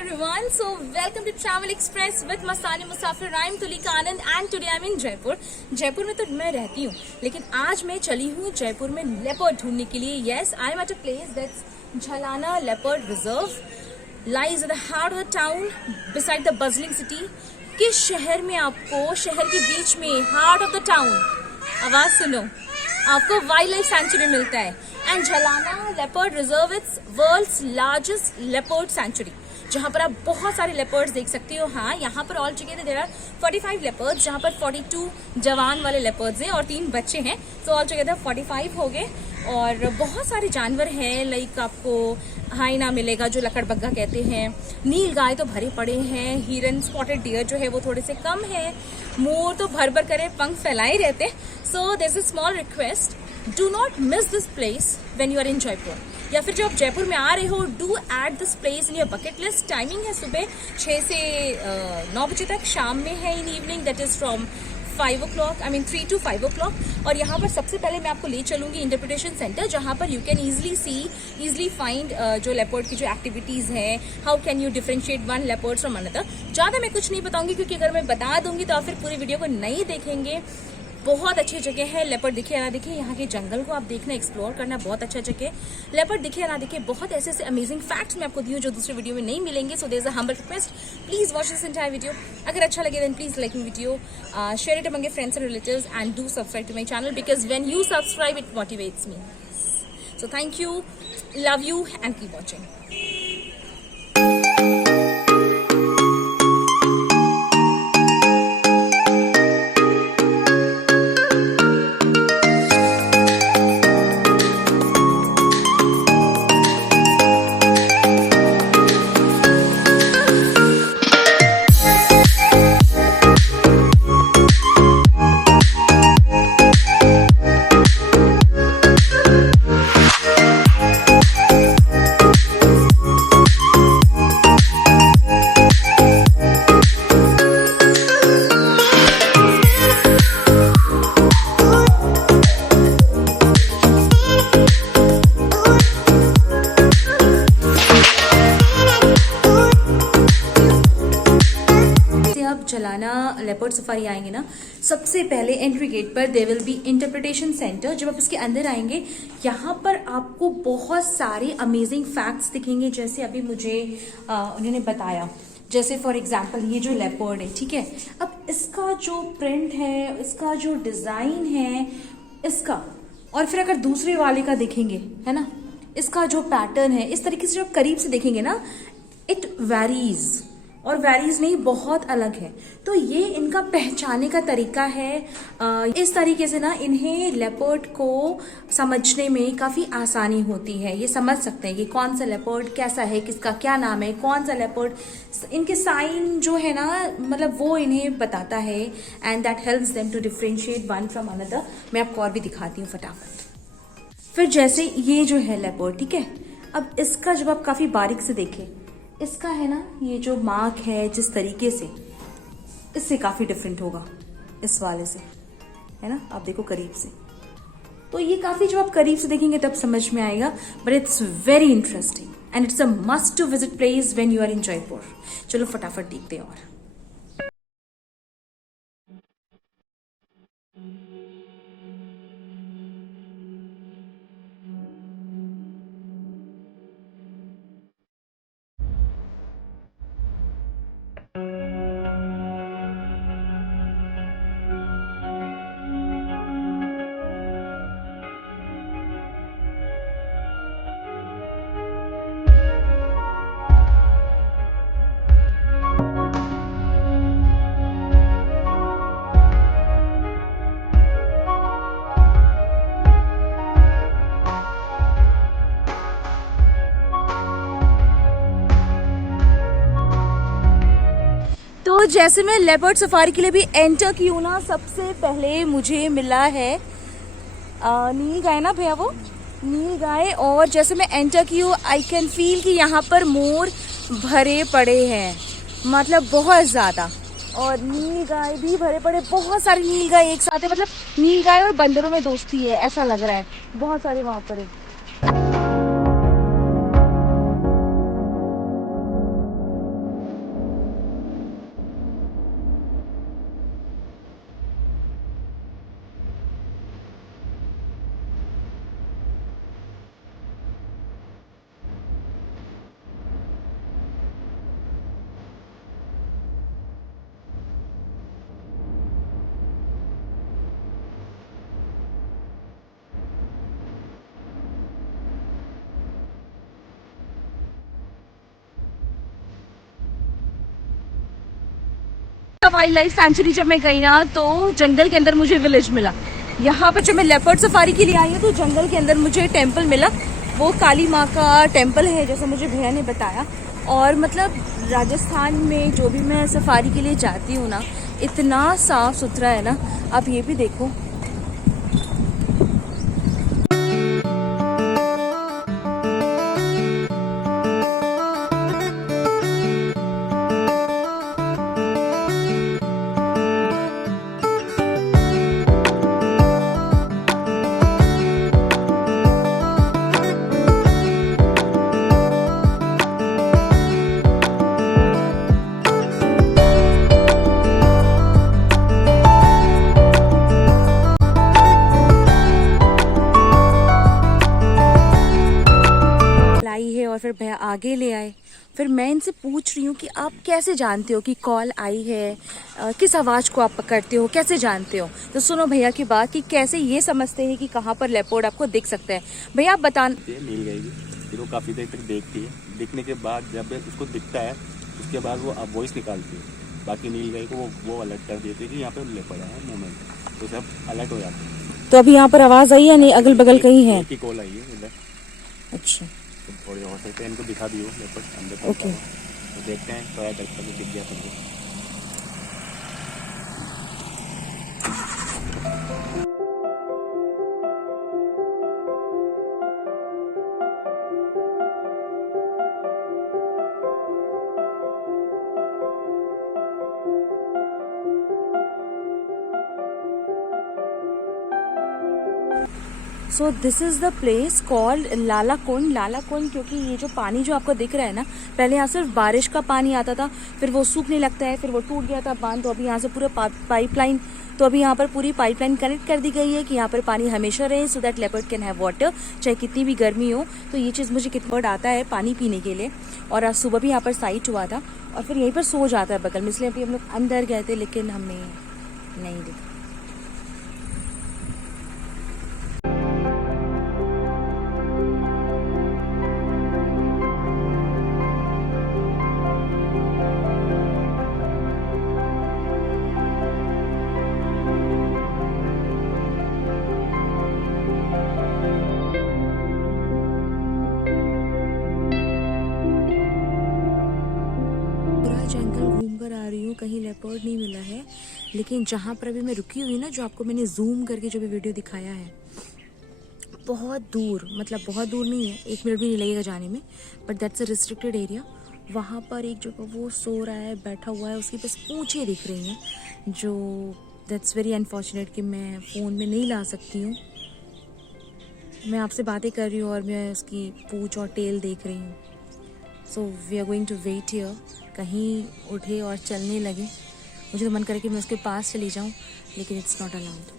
everyone. So welcome to Travel Express with Mastani Musafir. I'm Tulika Anand and today I'm in Jaipur. Jaipur में तो मैं रहती हूँ, लेकिन आज मैं चली हूँ जयपुर में लेपर्ड ढूंढने के लिए. Yes, I'm at a place that's Jhalana Leopard Reserve. Lies at the heart of the town, beside the bustling city. किस शहर में आपको, शहर के बीच में, heart of the town, आवाज सुनो, आपको वाइल्ड लाइफ सेंचुरी मिलता है. And Jhalana leopard reserve it's world's largest leopard sanctuary, जहां पर आप बहुत सारे लेपर्ड्स देख सकते हो. हाँ, यहाँ पर all together there are 45 leopards, जहां पर 42 जवान वाले लेपर्ड्स हैं और 3 बच्चे हैं. तो ऑल टुगेदर 45 हो गए. और बहुत सारे जानवर हैं, लाइक आपको हाइना मिलेगा जो लकड़बग्गा कहते हैं, नील गाय तो भरे पड़े हैं, हिरन, स्पॉटेड डियर जो है वो थोड़े से कम है, मोर तो भर भर करे पंख फैलाए रहते. So there is a small request, do not miss this place when you are in Jaipur. या फिर जो आप जयपुर में आ रहे हो, do add this place in your bucket list. Timing है सुबह 6 से 9 बजे तक, शाम में है in evening, that is from 5 o'clock, 3 to 5 o'clock. और यहाँ पर सबसे पहले मैं आपको ले चलूंगी इंटरप्रिटेशन सेंटर, जहाँ पर यू कैन इजिली फाइंड जो लेपर्ड की जो एक्टिविटीज हैं, how can you differentiate one leopard from another. ज्यादा मैं कुछ नहीं बताऊंगी, क्योंकि अगर मैं बता दूंगी तो आप फिर पूरी वीडियो को नहीं देखेंगे. बहुत अच्छी जगह है. लेपर्ड दिखे या ना दिखे, यहाँ के जंगल को आप देखना, एक्सप्लोर करना बहुत अच्छा जगह. लेपर्ड दिखे या ना दिखे, बहुत ऐसे ऐसे अमेजिंग फैक्ट्स मैं आपको दी हूँ जो दूसरे वीडियो में नहीं मिलेंगे. So there is a humble request, please watch this entire video. अगर अच्छा लगे then please like video, share it among your friends and relatives and do subscribe to my channel, because when you subscribe it motivates me. So thank you, love you and keep watching. Jhalana leopard safari आएंगे ना, सबसे पहले entry gate पर there will be interpretation centre. जब आप इसके अंदर आएंगे, यहाँ पर आपको बहुत सारे अमेजिंग फैक्ट्स दिखेंगे, जैसे अभी मुझे उन्होंने बताया. जैसे फॉर एग्जाम्पल ये जो लेपर्ड है, ठीक है, अब इसका जो प्रिंट है, इसका जो डिजाइन है इसका, और फिर अगर दूसरे वाले का देखेंगे, है ना, इसका जो पैटर्न है, इस तरीके से जब करीब से देखेंगे ना, इट वेरीज, और वेरीज नहीं, बहुत अलग है. तो ये इनका पहचाने का तरीका है. इस तरीके से ना इन्हें लेपर्ड को समझने में काफी आसानी होती है. ये समझ सकते हैं कि कौन सा लेपर्ड कैसा है, किसका क्या नाम है, कौन सा लेपर्ड. इनके साइन जो है ना, मतलब वो इन्हें बताता है, and that helps them to differentiate one from another. मैं आपको और भी दिखाती हूँ फटाफट. फिर जैसे ये जो है लेपर्ड, ठीक है, अब इसका जब आप काफी बारीक से देखें, इसका है ना, ये जो मार्क है जिस तरीके से, इससे काफी डिफरेंट होगा इस वाले से, है ना. आप देखो करीब से, तो ये काफी जब आप करीब से देखेंगे तब समझ में आएगा. But it's very interesting and it's a must to visit place when you are in Jaipur. चलो फटाफट देखते हैं. और तो जैसे मैं लेपर्ड सफारी के लिए भी एंटर की हूँ ना, सबसे पहले मुझे मिला है नील गाय ना भैया, वो नील गाय. और जैसे मैं एंटर की हूँ, आई कैन फील कि यहाँ पर मोर भरे पड़े हैं, मतलब बहुत ज़्यादा. और नील गाय भी भरे पड़े, बहुत सारी नील गाय एक साथ है, मतलब नील गाय और बंदरों में दोस्ती है ऐसा लग रहा है, बहुत सारे वहाँ पर है. वाइल्ड लाइफ सेंचुरी जब मैं गई ना तो जंगल के अंदर मुझे विलेज मिला। यहाँ पर जब मैं लेपर्ड सफारी के लिए आई हूँ तो जंगल के अंदर मुझे टेम्पल मिला। वो काली माँ का टेम्पल है जैसा मुझे भैया ने बताया। और मतलब राजस्थान में जो भी मैं सफारी के लिए जाती हूँ ना, इतना साफ सुथरा है ना। आप ये भी देखो, और फिर भैया आगे ले आए। फिर मैं इनसे पूछ रही हूँ कि आप कैसे जानते हो कि कॉल आई है, किस आवाज़ को आप पकड़ते हो, कैसे जानते हो। तो सुनो भैया की बात कि कैसे ये समझते हैं कि कहाँ पर लेपर्ड आपको दिख सकता है। भैया आप बता। मिल गई फिर वो काफ़ी देर तक देखती है, दिखने के बाद जब उसको दिखता है उसके बाद वो वॉइस निकालती है। बाकी नील गाय को वो अलर्ट कर देती है कि यहाँ पे लेपर्ड है मूवमेंट, तो सब अलर्ट हो जाते हैं। तो अभी यहाँ पर आवाज़ आई है नहीं, अगल बगल कहीं है? कॉल आई है इधर। अच्छा, थोड़ी हो सकते हैं इनको दिखा दियो लेपर्ड अंदर। ओके, तो देखते हैं ट्राई करके दिख गया तुमको। So this is the place called Lalakund. Lalakund क्योंकि ये जो पानी जो आपको दिख रहा है ना, पहले यहाँ सिर्फ बारिश का पानी आता था, फिर वो सूखने लगता है, फिर वो टूट गया था बांध, तो अभी यहाँ से पूरा पाइपलाइन, तो अभी यहाँ पर पूरी पाइपलाइन कनेक्ट कर दी गई है कि यहाँ पर पानी हमेशा रहे, so that leopard can have water, चाहे कितनी भी गर्मी हो। तो ये चीज़ मुझे कितना आता है पानी पीने के लिए। और आज सुबह भी यहाँ पर साइट हुआ था और फिर यहीं पर सो जाता है बगल में, इसलिए अभी हम लोग अंदर गए थे लेकिन हमें नहीं दिखा। जंगल घूम कर आ रही हूँ, कहीं लेपर्ड नहीं मिला है। लेकिन जहाँ पर अभी मैं रुकी हुई ना, जो आपको मैंने जूम करके जो भी वीडियो दिखाया है, बहुत दूर, मतलब बहुत दूर नहीं है, 1 मिनट भी नहीं लगेगा जाने में, but that's a restricted area. वहाँ पर एक जगह वो सो रहा है, बैठा हुआ है, उसकी बस पूंछें दिख रही हैं, जो दैट्स वेरी अनफॉर्चुनेट कि मैं फ़ोन में नहीं ला सकती हूँ। मैं आपसे बातें कर रही हूँ और मैं उसकी पूंछ और टेल देख रही हूँ। So we are going to wait here, कहीं उठे और चलने लगे। मुझे तो मन करे कि मैं उसके पास चली जाऊं, लेकिन इट्स नॉट अलाउड।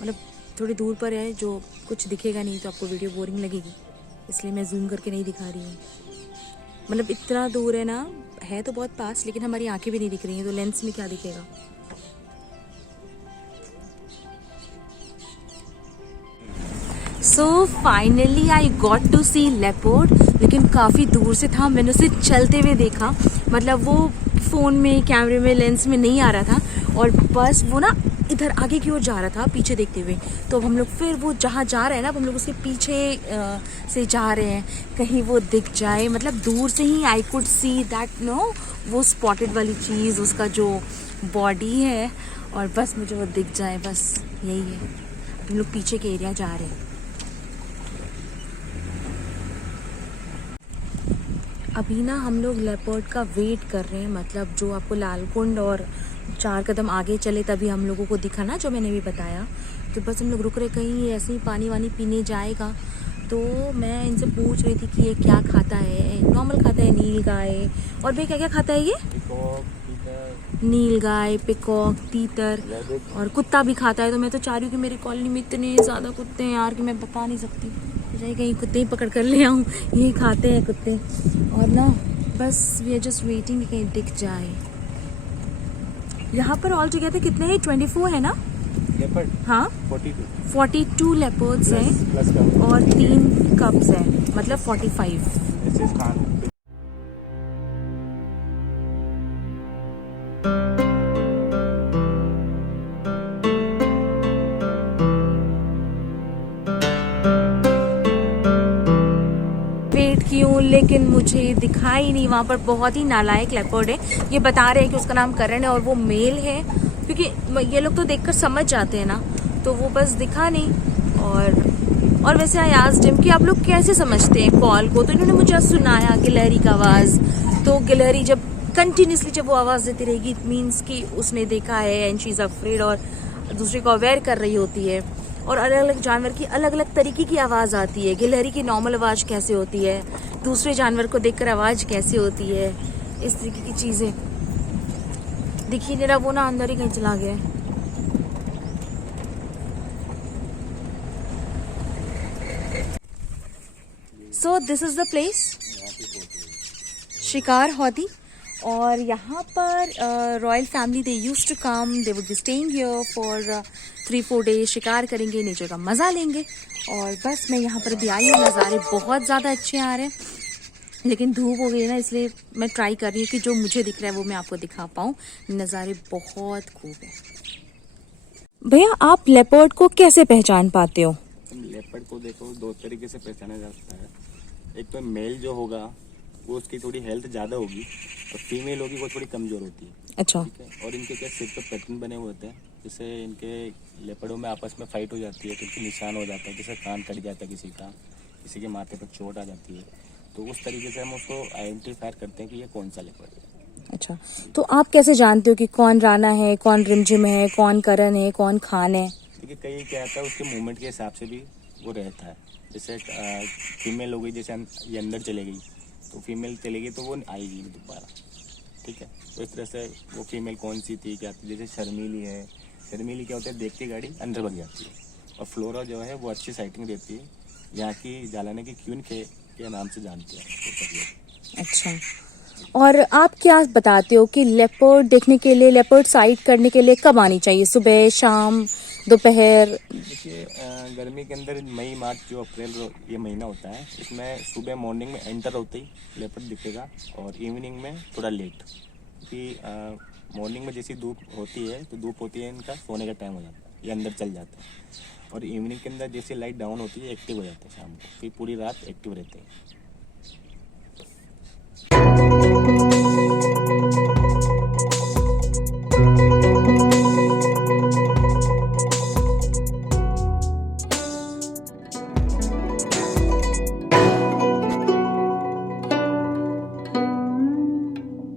मतलब थोड़ी दूर पर है, जो कुछ दिखेगा नहीं तो आपको वीडियो बोरिंग लगेगी, इसलिए मैं जूम करके नहीं दिखा रही हूँ। मतलब इतना दूर है ना, है तो बहुत पास, लेकिन हमारी आंखें भी नहीं दिख रही हैं, तो लेंस में क्या दिखेगा। So finally I got to see leopard, लेकिन काफ़ी दूर से था, मैंने उसे चलते हुए देखा। मतलब वो फ़ोन में, कैमरे में, लेंस में नहीं आ रहा था, और बस वो ना इधर आगे की ओर जा रहा था पीछे देखते हुए। तो अब हम लोग फिर वो जहाँ जा रहे हैं ना, अब हम लोग उसके पीछे से जा रहे हैं, कहीं वो दिख जाए। मतलब दूर से ही I could see that no, वो स्पॉटेड वाली चीज़, उसका जो बॉडी है, और बस मुझे वो दिख जाए, बस यही है। हम लोग पीछे के एरिया जा रहे हैं। अभी ना हम लोग लेपर्ड का वेट कर रहे हैं, मतलब जो आपको लालकुंड और 4 कदम आगे चले तभी हम लोगों को दिखा ना, जो मैंने भी बताया। तो बस हम लोग रुक रहे, कहीं ऐसे ही पानी वानी पीने जाएगा। तो मैं इनसे पूछ रही थी कि ये क्या खाता है। नॉर्मल खाता है, नील गाय, और भी क्या क्या खाता है ये? नील गाय, पिकॉक, तीतर, और कुत्ता भी खाता है। तो मैं तो चाह रही हूँ कि मेरी कॉलोनी में इतने ज़्यादा कुत्ते हैं यार कि मैं बता नहीं सकती, चाहे कहीं कुत्ते ही पकड़ कर ले आऊँ। ये खाते हैं कुत्ते, और ना बस वी आर जस्ट वेटिंग कि कहीं दिख जाए। यहाँ पर ऑल टुगेदर कितने हैं? 24 है ना लेपर्ड? हाँ, 42 लेपर्ड्स हैं और 3 कब्स हैं, मतलब 45। लेकिन मुझे दिखा ही नहीं। वहाँ पर बहुत ही नालायक लेपर्ड है। ये बता रहे हैं कि उसका नाम करण है और वो मेल है, क्योंकि ये लोग तो देखकर समझ जाते हैं ना, तो वो बस दिखा नहीं। और वैसे आई आस्क्ड हिम कि आप लोग कैसे समझते हैं कॉल को, तो इन्होंने मुझे सुनाया गिलहरी का आवाज़। तो गिलहरी जब कंटिन्यूसली जब वो आवाज़ देती रहेगी, इट मीन्स कि उसने देखा है एंड शी इज़ अफ्रेड, और दूसरे को अवेयर कर रही होती है। और अलग अलग जानवर की अलग अलग तरीके की आवाज़ आती है। गिलहरी की नॉर्मल आवाज़ कैसे होती है, दूसरे जानवर को देखकर आवाज़ कैसे होती है, इस तरीके की चीज़ें। देखिए मेरा वो ना अंदर ही कहीं चला गया है। So this is the place, Shikar Haudi. और यहाँ पर royal family they used to come, they would be staying here for 3-4 days. शिकार करेंगे, नेचर का मज़ा लेंगे। और बस मैं यहाँ पर भी आई हूँ। नज़ारे बहुत ज़्यादा अच्छे आ रहे हैं, लेकिन धूप हो गई ना, इसलिए मैं ट्राई कर रही हूँ कि जो मुझे दिख रहा है वो मैं आपको दिखा पाऊँ। नज़ारे बहुत खूब है। भैया आप लेपर्ड को कैसे पहचान पाते हो? लेपर्ड को देखो 2 तरीके से पहचाना जाता है। एक तो मेल जो होगा वो उसकी थोड़ी हेल्थ ज़्यादा होगी, और फीमेल होगी वो थोड़ी कमज़ोर होती है। अच्छा। ठीक है। और इनके क्या सिर पे पैटर्न बने हुए होते हैं, जिससे इनके लेपर्डों में आपस में फाइट हो जाती है तो इनके निशान हो जाता है, जैसे कान कट जाता है किसी के माथे पर चोट आ जाती है, तो उस तरीके से हम उसको आइडेंटिफाई करते हैं कि ये कौन सा लेपर्ड है। अच्छा, तो आप कैसे जानते हो कि कौन राणा है, कौन रिमझिम है, कौन करण है, कौन खान है? देखिए कई क्या आता है उसके मूवमेंट के हिसाब से भी वो रहता है। जैसे फीमेल हो गई, जैसे ये अंदर चले गई तो फीमेल चलेगी तो वो आएगी दोबारा। ठीक है। तो इस तरह से वो फीमेल कौन सी थी क्या थी, जैसे शर्मीली है। शर्मीली क्या होता है, देखती गाड़ी अंदर भाग जाती है। और फ्लोरा जो है वो अच्छी साइटिंग देती है, यहाँ की जालाने की क्वीन के नाम से जानते हैं। अच्छा, और आप क्या बताते हो कि लेपर्ड देखने के लिए, लेपर्ड साइट करने के लिए कब आनी चाहिए? सुबह, शाम, दोपहर? देखिए गर्मी के अंदर मई, मार्च, जो अप्रैल ये महीना होता है, इसमें सुबह मॉर्निंग में एंटर होते ही लेपर्ड दिखेगा, और इवनिंग में थोड़ा लेट, क्योंकि मॉर्निंग में जैसी धूप होती है तो धूप होती है इनका सोने का टाइम हो जाता है, ये अंदर चल जाता है। और इवनिंग के अंदर जैसे लाइट डाउन होती है एक्टिव हो जाते हैं शाम को, फिर पूरी रात एक्टिव रहते हैं।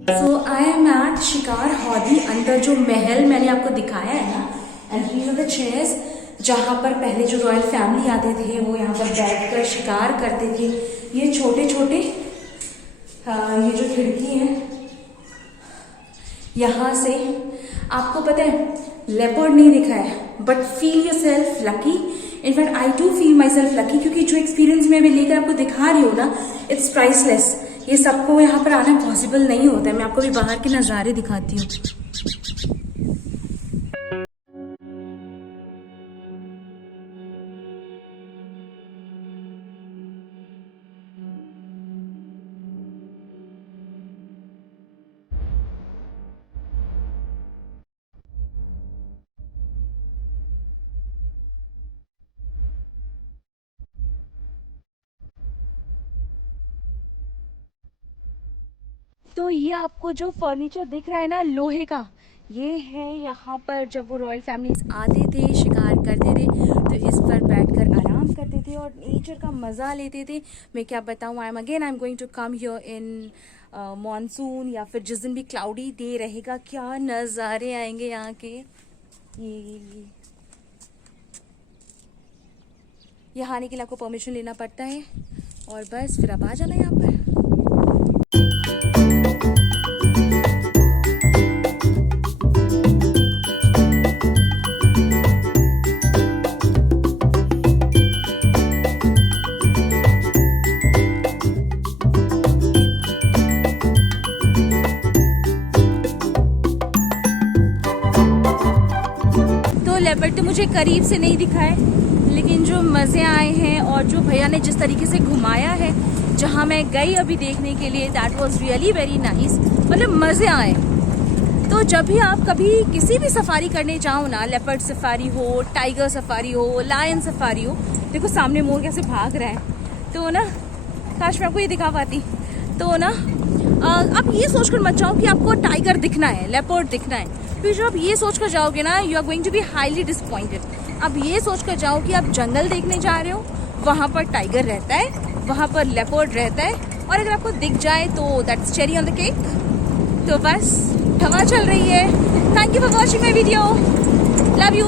सो आई एम एट शिकार हौदी, अंदर जो महल मैंने आपको दिखाया है ना, and here are the chairs, जहाँ पर पहले जो रॉयल फैमिली आते थे वो यहाँ पर बैठकर शिकार करते थे। ये छोटे छोटे ये जो खिड़की है, यहाँ से आपको पता है लेपर्ड नहीं दिखा है, but feel your self lucky. In fact I do feel my self lucky, क्योंकि जो एक्सपीरियंस मैं लेकर आपको दिखा रही हूँ ना, इट्स प्राइसलेस। ये सबको यहाँ पर आना पॉसिबल नहीं होता है। मैं आपको भी बाहर के नज़ारे दिखाती हूँ। तो ये आपको जो फर्नीचर दिख रहा है ना लोहे का, ये है यहाँ पर जब वो रॉयल फैमिलीज आते थे, शिकार करते थे, तो इस पर बैठकर आराम करते थे और नेचर का मज़ा लेते थे। मैं क्या बताऊँ, I am going to come here in monsoon, या फिर जिस दिन भी क्लाउडी डे रहेगा, क्या नज़ारे आएंगे यहाँ के। ये यहाँ आने के लिए आपको परमिशन लेना पड़ता है, और बस फिर आप आ जाना यहाँ पर। लेपर्ड तो मुझे करीब से नहीं दिखा है, लेकिन जो मज़े आए हैं और जो भैया ने जिस तरीके से घुमाया है, जहाँ मैं गई अभी देखने के लिए, that was really very nice. मतलब मज़े आए। तो जब भी आप कभी किसी भी सफारी करने जाओ ना, लेपर्ड सफारी हो, टाइगर सफारी हो, लायन सफारी हो, देखो सामने मोर कैसे भाग रहा है, तो ना काश मैं आपको ये दिखा पाती। तो ना आप ये सोचकर मत जाओ कि आपको टाइगर दिखना है, लेपर्ड दिखना है, क्योंकि जब आप ये सोचकर जाओगे ना, you are going to be highly disappointed. आप ये सोचकर जाओ कि आप जंगल देखने जा रहे हो, वहाँ पर टाइगर रहता है, वहाँ पर लेपर्ड रहता है, और अगर आपको दिख जाए तो that's cherry on the cake. तो बस हवा चल रही है। Thank you for watching my video, love you.